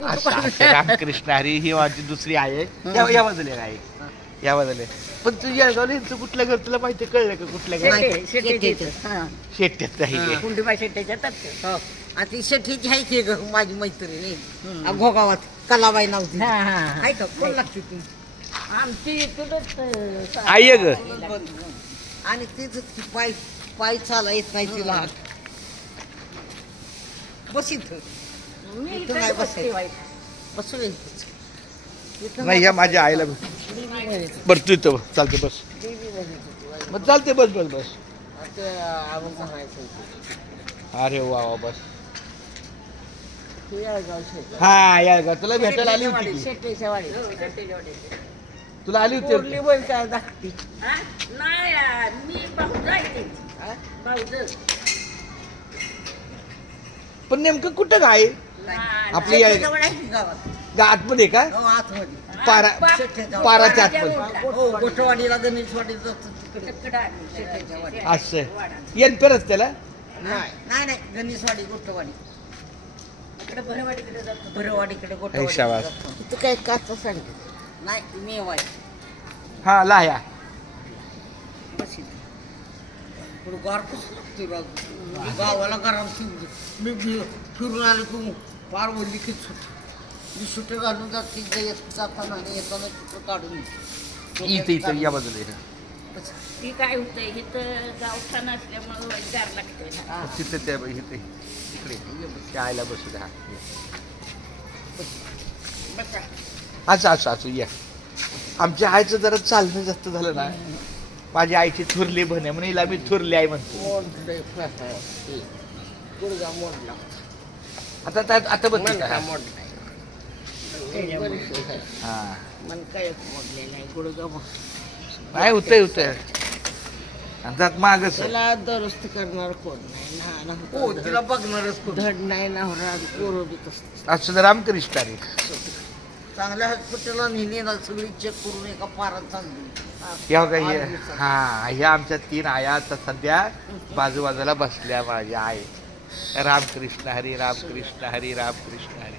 रामकृष्ण हरी ही माझी दुसरी आहे. या बाजूला आहे, या बाजूला. पण तू येळगावला यांचं कुठलं घर तुला माहिती कळलं का? कुठलं घर? शेट्यात आहे. कुंडीबाई शेट्याच्या हो. आणि ती शेठीची आहे की ग माझी मैत्रिणी घोगावात कलाबाई नव्हती आहे का? कोण लागते ती? आमची इथूनच आई ग. आणि तिथं ती पाय पाय चाला येत नाही तिला. बस इथं इथं नाही बसायचं. बसू नाही, या माझ्या आईला बरं तू इथं चालते बस. मग चालते बस बस बस. अरे वा वा बस. हा येळगाव तुला भेटायला आली होती की? तुला आली होती काय दाखती पण नेमकं कुठं काय आपली आतमध्ये का? पारा पाराच्या आतमध्ये गोठवाडीला गणेशवाडी असं येन परत त्याला. नाही नाही गणेशवाडी गोठवाडी भरवाडीकडे गोठवाडी. शाबास. काय काच सांग नाही मेवाय. हा लाया गार कसं लागते गावाला गरम मी फिरून आलो तू पार बोलली की मी सुटे घालून जाते जाताना येताना तिथं काढून इथं इथं या बाजूला. ती काय होतंय इथं गावठाण असल्यामुळं गार लागतंय. तिथे त्या इथे इकडे त्या आईला बसू द्या. असं असं असं या. आमच्या आईचं जरा चालणं जास्त झालं ना. माझ्या आईची थुरली बने म्हणून हिला मी थुरली आई म्हणतो. आता आता बघ काय होतंय होतंय त्यात मागच त्याला दुरुस्त करणार कोण नाही. तिला बघणारच धड नाही ना होणार. असं रामकृष्ण हरी. चांगल्या हॉस्पिटलला नेली ना सगळी चेक करून एका पारात चांगली. हा ह्या आमच्या 3 आया आता सध्या बाजूबाजूला बसल्या. माझ्या आई रामकृष्ण हरी रामकृष्ण हरी रामकृष्ण हरी.